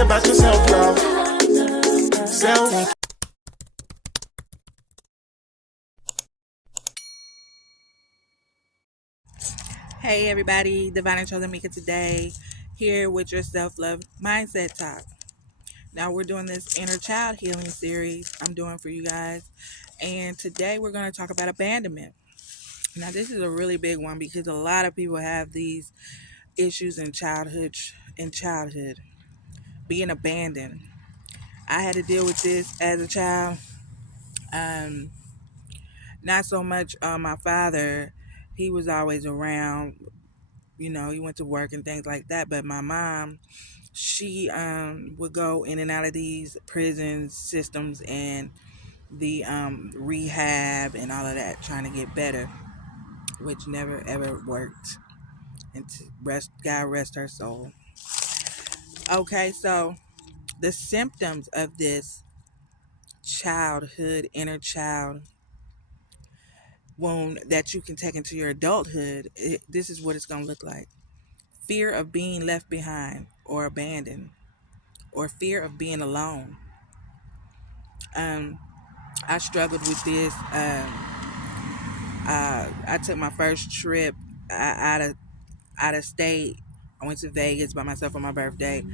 about your self-love. Self. Hey everybody, Divine and Chosen Mika today, here with your self-love mindset talk. Now we're doing this inner child healing series I'm doing for you guys. And today we're going to talk about abandonment. Now this is a really big one because a lot of people have these issues in childhood, being abandoned. I had to deal with this as a child. Um, Not so much my father, he was always around, he went to work and things like that, but my mom, she would go in and out of these prison systems and the rehab and all of that, trying to get better, which never ever worked. And God rest her soul. Okay, so the symptoms of this childhood, inner child wound that you can take into your adulthood, this is what it's going to look like: fear of being left behind or abandoned, or fear of being alone. Um, I struggled with this. I took my first trip out of state. I went to Vegas by myself on my birthday.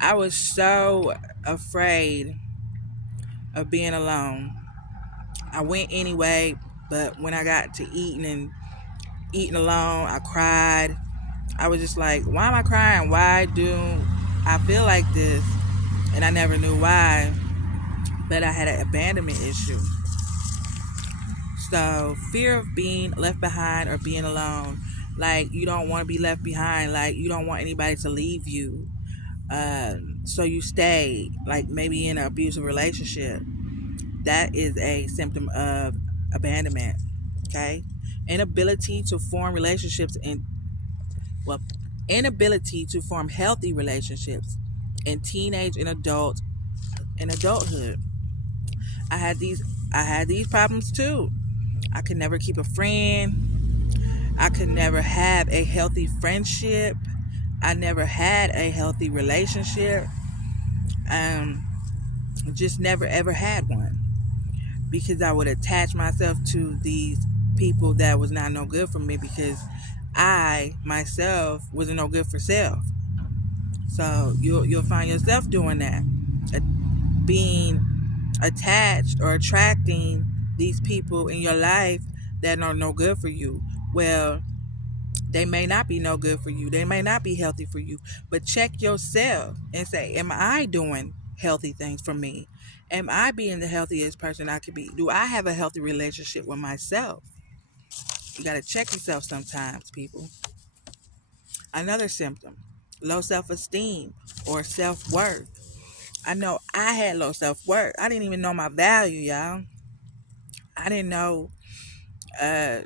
I was so afraid of being alone. I went anyway, but when I got to eating alone, I cried. I was just like, why am I crying? Why do I feel like this? And I never knew why, but I had an abandonment issue. So fear of being left behind or being alone, like you don't want to be left behind, like you don't want anybody to leave you. So you stay, like maybe in an abusive relationship. That is a symptom of abandonment. Okay, inability to form relationships in well, inability to form healthy relationships in teenage and adulthood. I had these I had these problems too. I could never keep a friend. I could never have a healthy friendship. I never had a healthy relationship. Um, just never ever had one, because I would attach myself to these people that was not no good for me, because I myself wasn't no good for self. So you'll find yourself doing that, uh, being attached or attracting these people in your life that are no good for you. Well, they may not be no good for you. They may not be healthy for you. But check yourself and say, am I doing healthy things for me? Am I being the healthiest person I could be? Do I have a healthy relationship with myself? You got to check yourself sometimes, people. Another symptom: low self-esteem or self-worth. I know I had low self-worth. I didn't even know my value, y'all. I didn't know uh,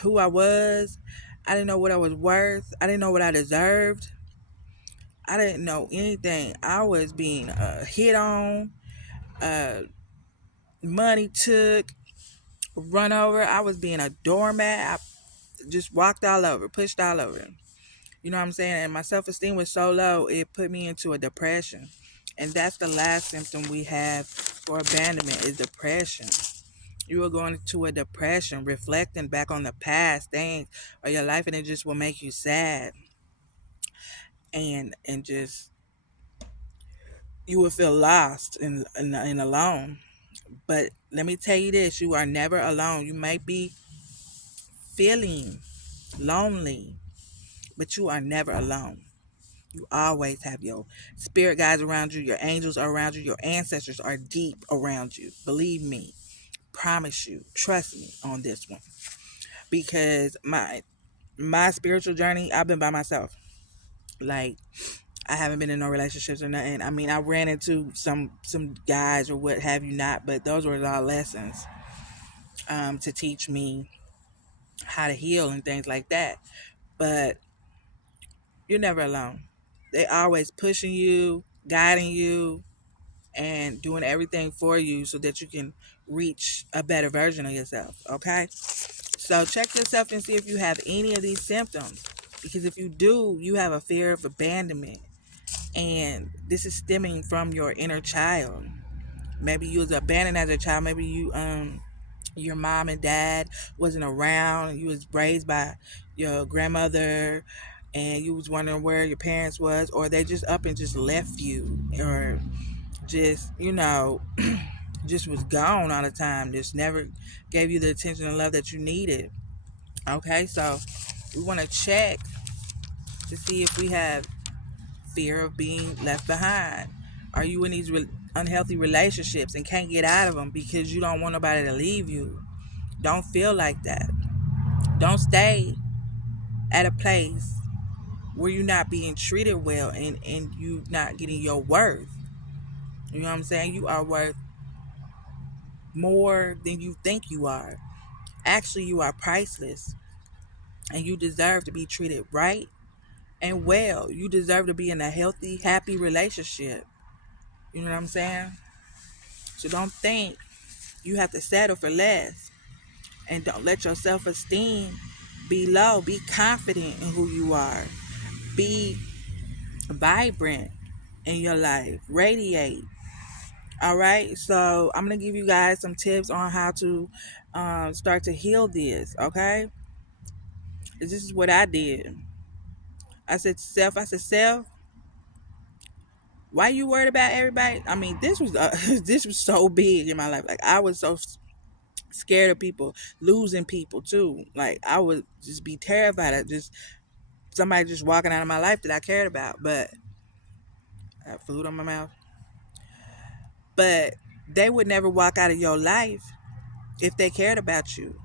who I was. I didn't know what I was worth. I didn't know what I deserved. I didn't know anything. I was being hit on, uh, money took, run over. I was being a doormat. I just walked all over, pushed all over. You know what I'm saying? And my self-esteem was so low, it put me into a depression. And that's the last symptom we have for abandonment, is depression. You will go into a depression, reflecting back on the past things of your life, and it just will make you sad, and just you will feel lost and alone. But let me tell you this: you are never alone. You might be feeling lonely, but you are never alone. You always have your spirit guides around you, your angels are around you, your ancestors are deep around you. Believe me, promise you, trust me on this one. Because my spiritual journey, I've been by myself. Like, I haven't been in no relationships or nothing. I mean, I ran into some guys or what have you not, but those were all lessons to teach me how to heal and things like that. But you're never alone. They always pushing you, guiding you, and doing everything for you so that you can reach a better version of yourself. Okay? So check yourself and see if you have any of these symptoms. Because if you do, you have a fear of abandonment. And this is stemming from your inner child. Maybe you was abandoned as a child. Maybe your mom and dad wasn't around. You was raised by your grandmother, and you was wondering where your parents was, or they just up and just left you, or just just was gone all the time. Just never gave you the attention and love that you needed. Okay, so we want to check to see if we have fear of being left behind. Are you in these unhealthy relationships and can't get out of them because you don't want nobody to leave you? Don't feel like that. Don't stay at a place where you're not being treated well, and you not getting your worth. You know what I'm saying? You are worth more than you think you are. Actually, you are priceless, and you deserve to be treated right and well. You deserve to be in a healthy, happy relationship. You know what I'm saying? So don't think you have to settle for less, and don't let your self-esteem be low. Be confident in who you are. Be vibrant in your life. Radiate. All right. So I'm gonna give you guys some tips on how to start to heal this. Okay. This is what I did. I said, self, why you worried about everybody? I mean, this was this was so big in my life. Like, I was so scared of people losing people too. Like, I would just be terrified of just somebody just walking out of my life that I cared about. But I have food on my mouth. But they would never walk out of your life if they cared about you.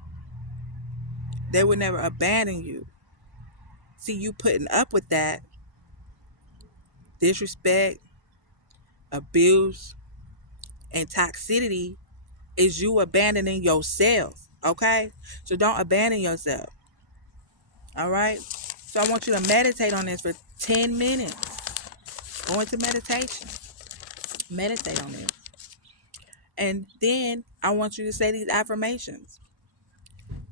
They would never abandon you. See, you putting up with that disrespect, abuse, and toxicity is you abandoning yourself. Okay? So don't abandon yourself. All right? So I want you to meditate on this for 10 minutes. Go into meditation. Meditate on this. And then I want you to say these affirmations.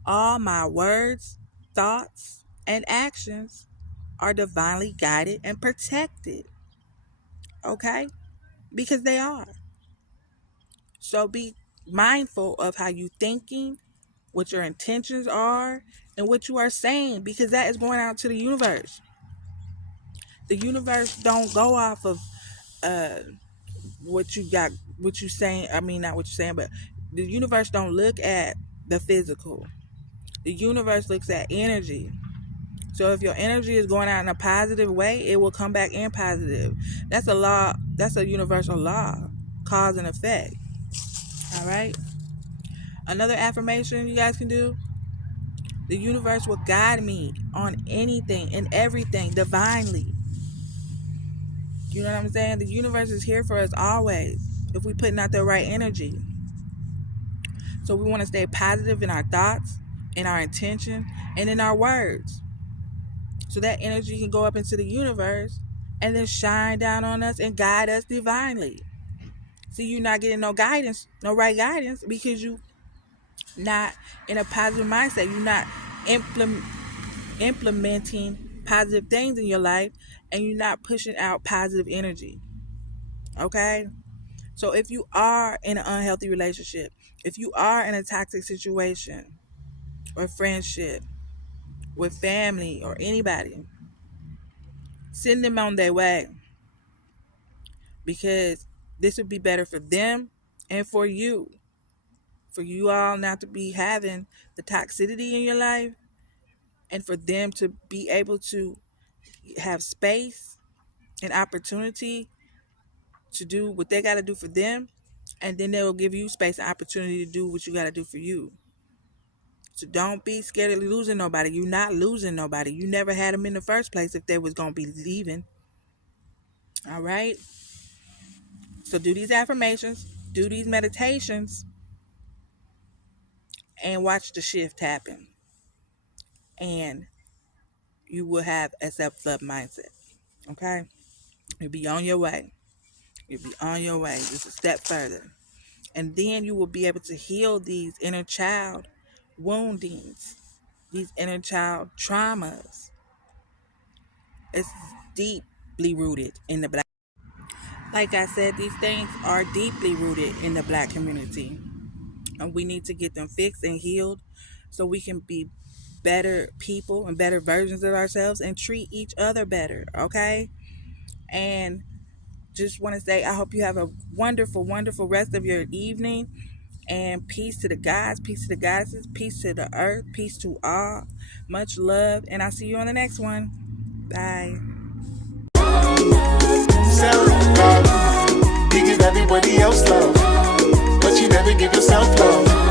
All my words, thoughts, and actions are divinely guided and protected. Okay? Because they are. So be mindful of how you thinking, what your intentions are, and what you are saying, because that is going out to the universe. The universe don't go off of uh what you got, what you saying. I mean, not what you're saying, but the universe don't look at the physical. The universe looks at energy. So if your energy is going out in a positive way, it will come back in positive. That's a law. That's a universal law, cause and effect. All right. Another affirmation you guys can do: the universe will guide me on anything and everything divinely. You know what I'm saying? The universe is here for us always if we putting out the right energy. So we want to stay positive in our thoughts, in our intention, and in our words. So that energy can go up into the universe and then shine down on us and guide us divinely. See, you're not getting no guidance, no right guidance, because you not in a positive mindset. You're not implementing positive things in your life, and you're not pushing out positive energy. Okay? So if you are in an unhealthy relationship, if you are in a toxic situation or friendship with family or anybody, send them on their way, because this would be better for them and for you. For you all not to be having the toxicity in your life, and for them to be able to have space and opportunity to do what they got to do for them, and then they will give you space and opportunity to do what you got to do for you. So don't be scared of losing nobody. You're not losing nobody. You never had them in the first place if they was going to be leaving. All right? So do these affirmations, do these meditations, and watch the shift happen. And you will have a self-love mindset. Okay? You'll be on your way. You'll be on your way. Just a step further. And then you will be able to heal these inner child woundings, these inner child traumas. It's deeply rooted in the black Like I said, these things are deeply rooted in the Black community, and we need to get them fixed and healed so we can be better people and better versions of ourselves and treat each other better, okay? And just want to say, I hope you have a wonderful, wonderful rest of your evening. And peace to the guys, peace to the goddesses, peace to the earth, peace to all. Much love, and I'll see you on the next one. Bye. Self-love. You give everybody else love, but you never give yourself love.